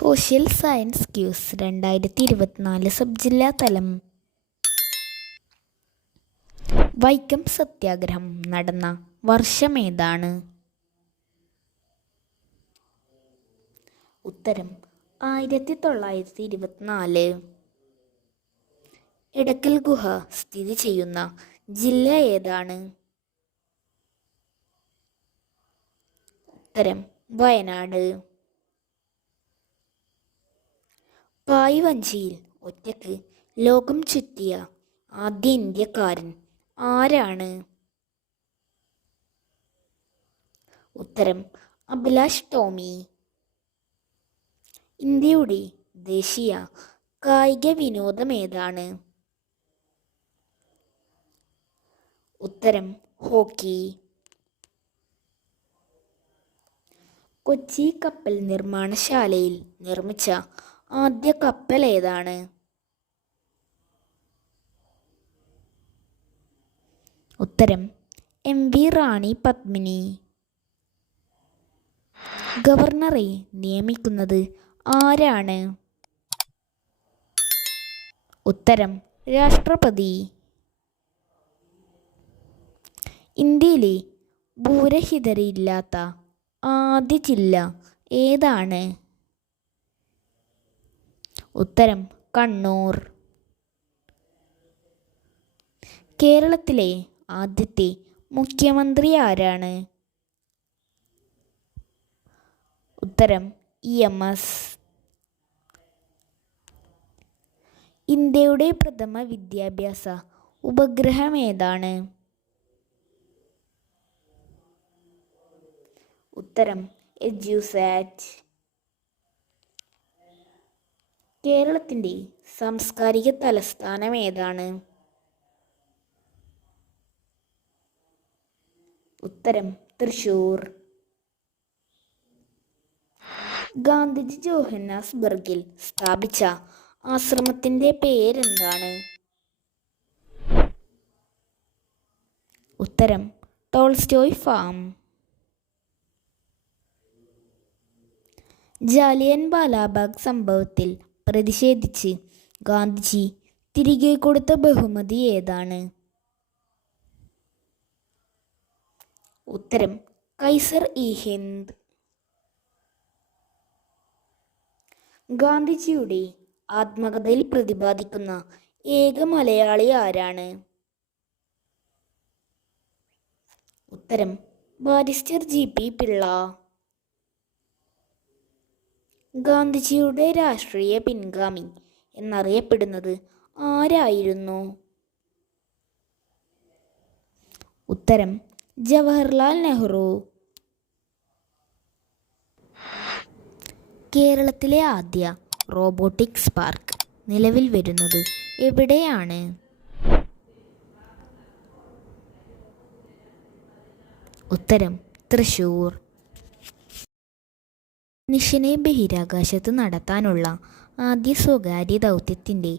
Social science quiz 2024 sub ജില്ലാ തലം. വൈക്കം സത്യാഗ്രഹം നടന്ന വർഷമേതാണ്? ഉത്തരം 1924. എടക്കൽ ഗുഹ സ്ഥിതി ചെയ്യുന്ന ജില്ല ഏതാണ്? ഉത്തരം വയനാട്. പായ്വഞ്ചിയിൽ ഒറ്റയ്ക്ക് ലോകം ചുറ്റിയ ആദ്യ ഇന്ത്യക്കാരൻ ആരാണ്? ഉത്തരം അഭിലാഷ് ടോമി. ഇന്ത്യയുടെ ദേശീയ കായിക വിനോദം ഏതാണ്? ഉത്തരം ഹോക്കി. കൊച്ചി കപ്പൽ നിർമ്മാണശാലയിൽ നിർമ്മിച്ച ആദ്യ കപ്പൽ ഏതാണ്? ഉത്തരം MV റാണി പത്മിനി. ഗവർണറെ നിയമിക്കുന്നത് ആരാണ്? ഉത്തരം രാഷ്ട്രപതി. ഇന്ത്യയിലെ ഭൂരഹിതരില്ലാത്ത ആദ്യ ജില്ല ഏതാണ്? ഉത്തരം കണ്ണൂർ. കേരളത്തിലെ ആദ്യത്തെ മുഖ്യമന്ത്രി ആരാണ്? ഉത്തരം EMS. ഇന്ത്യയുടെ പ്രഥമ വിദ്യാഭ്യാസ ഉപഗ്രഹം ഏതാണ്? ഉത്തരം EduSat. കേരളത്തിൻ്റെ സാംസ്കാരിക തലസ്ഥാനം ഏതാണ്? ഉത്തരം തൃശ്ശൂർ. ഗാന്ധിജി ജോഹന്നാസ്ബർഗിൽ സ്ഥാപിച്ച ആശ്രമത്തിൻ്റെ പേരെന്താണ്? ഉത്തരം ടോൾസ്റ്റോയ് ഫാം. ജാലിയൻ വാലാബാഗ് സംഭവത്തിൽ പ്രതിഷേധിച്ച് ഗാന്ധിജി തിരികെ കൊടുത്ത ബഹുമതി ഏതാണ്? ഉത്തരം കൈസർ-ഇ-ഹിന്ദ്. ഗാന്ധിജിയുടെ ആത്മകഥയിൽ പ്രതിപാദിക്കുന്ന ഏക മലയാളി ആരാണ്? ഉത്തരം ബാരിസ്റ്റർ GP പിള്ള. ഗാന്ധിജിയുടെ രാഷ്ട്രീയ പിൻഗാമി എന്നറിയപ്പെടുന്നത് ആരായിരുന്നു? ഉത്തരം ജവഹർലാൽ നെഹ്റു. കേരളത്തിലെ ആദ്യ റോബോട്ടിക്സ് പാർക്ക് നിലവിൽ വരുന്നത് എവിടെയാണ്? ഉത്തരം തൃശ്ശൂർ. മിഷനെ ബഹിരാകാശത്ത് നടത്താനുള്ള ആദ്യ സ്വകാര്യ ദൗത്യത്തിൻ്റെ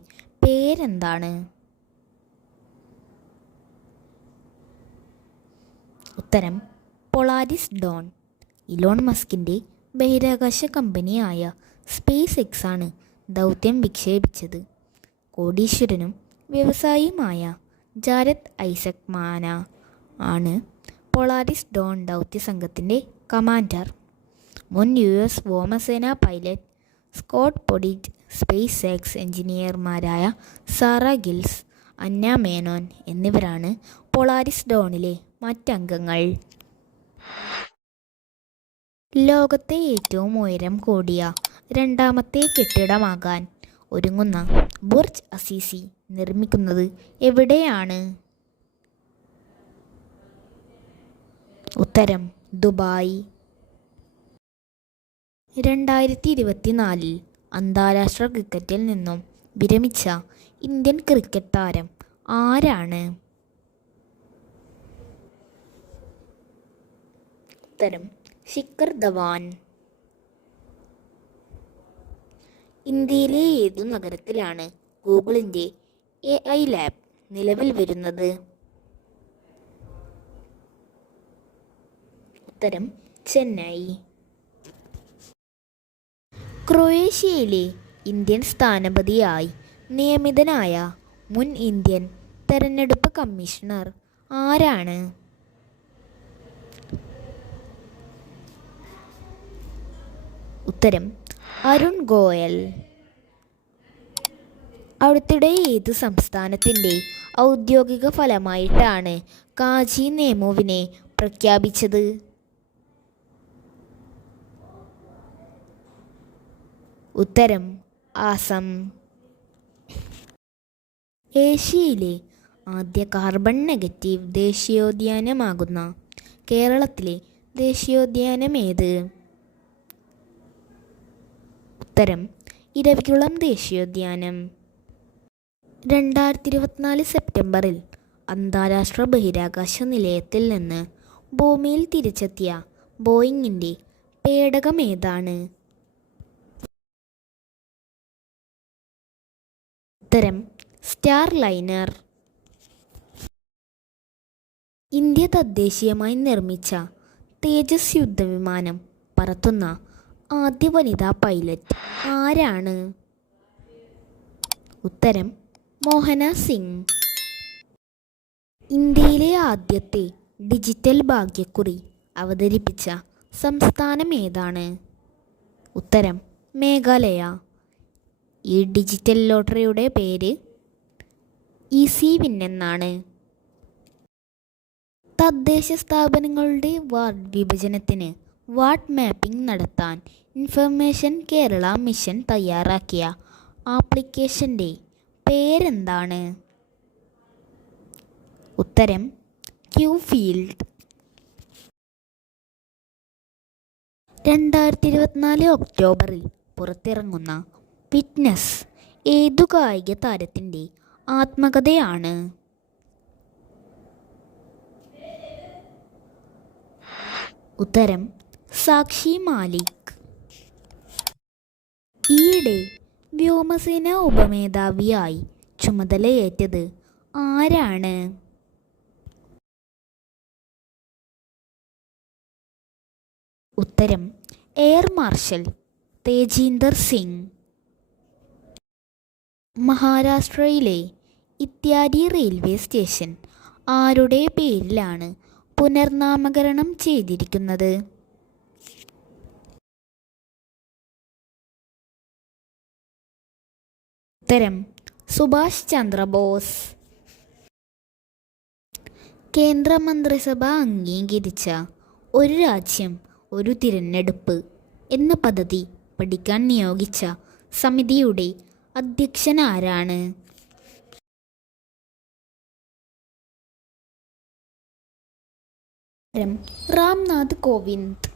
പേരെന്താണ്? ഉത്തരം പൊളാരിസ് ഡോൺ. ഇലോൺ മസ്കിൻ്റെ ബഹിരാകാശ കമ്പനിയായ SpaceX ആണ് ദൗത്യം വിക്ഷേപിച്ചത്. കോടീശ്വരനും വ്യവസായിയുമായ ജാരദ് ഐസക് മാന ആണ് പൊളാരിസ് ഡോൺ ദൗത്യസംഘത്തിൻ്റെ കമാൻഡർ. മുൻ US വ്യോമസേന പൈലറ്റ് സ്കോട്ട് പൊഡിറ്റ്, SpaceX എഞ്ചിനീയർമാരായ സാറ ഗിൽസ്, അന്ന മേനോൻ എന്നിവരാണ് പൊളാരിസ് ഡോണിലെ മറ്റംഗങ്ങൾ. ലോകത്തെ ഏറ്റവും ഉയരം കൂടിയ രണ്ടാമത്തെ കെട്ടിടമാകാൻ ഒരുങ്ങുന്ന ബുർജ് അസീസി നിർമ്മിക്കുന്നത് എവിടെയാണ്? ഉത്തരം ദുബായ്. 2024 അന്താരാഷ്ട്ര ക്രിക്കറ്റിൽ നിന്നും വിരമിച്ച ഇന്ത്യൻ ക്രിക്കറ്റ് താരം ആരാണ്? ഉത്തരം ശിഖർ ധവാൻ. ഇന്ത്യയിലെ ഏതു നഗരത്തിലാണ് ഗൂഗിളിൻ്റെ AI ലാബ് നിലവിൽ വരുന്നത്? ഉത്തരം ചെന്നൈ. ക്രൊയേഷ്യയിലെ ഇന്ത്യൻ സ്ഥാനപതിയായി നിയമിതനായ മുൻ ഇന്ത്യൻ തെരഞ്ഞെടുപ്പ് കമ്മീഷണർ ആരാണ്? ഉത്തരം അരുൺ ഗോയൽ. അടുത്തിടെ ഏത് സംസ്ഥാനത്തിൻ്റെ ഔദ്യോഗിക ഫലമായിട്ടാണ് കാജി നേമുവിനെ പ്രഖ്യാപിച്ചത്? ഉത്തരം ആസം. ഏഷ്യയിലെ ആദ്യ കാർബൺ നെഗറ്റീവ് ദേശീയോദ്യാനമാകുന്ന കേരളത്തിലെ ദേശീയോദ്യാനം ഏത്? ഉത്തരം ഇരവികുളം ദേശീയോദ്യാനം. 2024 സെപ്റ്റംബറിൽ അന്താരാഷ്ട്ര ബഹിരാകാശ നിലയത്തിൽ നിന്ന് ഭൂമിയിൽ തിരിച്ചെത്തിയ ബോയിങ്ങിൻ്റെ പേടകം ഏതാണ്? ഉത്തരം സ്റ്റാർ ലൈനർ. ഇന്ത്യ തദ്ദേശീയമായി നിർമ്മിച്ച തേജസ് യുദ്ധവിമാനം പറത്തുന്ന ആദ്യ വനിതാ പൈലറ്റ് ആരാണ്? ഉത്തരം മോഹന സിംഗ്. ഇന്ത്യയിലെ ആദ്യത്തെ ഡിജിറ്റൽ ഭാഗ്യക്കുറി അവതരിപ്പിച്ച സംസ്ഥാനം ഏതാണ്? ഉത്തരം മേഘാലയ. ഈ ഡിജിറ്റൽ ലോട്ടറിയുടെ പേര് ഈസി വിൻ എന്നാണ്. തദ്ദേശ സ്ഥാപനങ്ങളുടെ വാർഡ് വിഭജനത്തിന് വാർഡ് മാപ്പിംഗ് നടത്താൻ ഇൻഫർമേഷൻ കേരള മിഷൻ തയ്യാറാക്കിയ ആപ്ലിക്കേഷൻ്റെ പേരെന്താണ്? ഉത്തരം ക്യൂ ഫീൽഡ്. 2024 ഒക്ടോബറിൽ പുറത്തിറങ്ങുന്ന വിറ്റ്നസ് ഏതു കായിക താരത്തിൻ്റെ ആത്മകഥയാണ്? ഉത്തരം സാക്ഷി മാലിക്. ഈയിടെ വ്യോമസേന ഉപമേധാവിയായി ചുമതലയേറ്റത് ആരാണ്? ഉത്തരം എയർ മാർഷൽ തേജീന്ദർ സിംഗ്. മഹാരാഷ്ട്രയിലെ ഇത്യാദി റെയിൽവേ സ്റ്റേഷൻ ആരുടെ പേരിലാണ് പുനർനാമകരണം ചെയ്തിരിക്കുന്നത്? ഉത്തരം സുഭാഷ് ചന്ദ്രബോസ്. കേന്ദ്രമന്ത്രിസഭ അംഗീകരിച്ച ഒരു രാജ്യം ഒരു തിരഞ്ഞെടുപ്പ് എന്ന പദ്ധതി പഠിക്കാൻ നിയോഗിച്ച സമിതിയുടെ അധ്യക്ഷൻ ആരാണ്? രാംനാഥ് കോവിന്ദ്.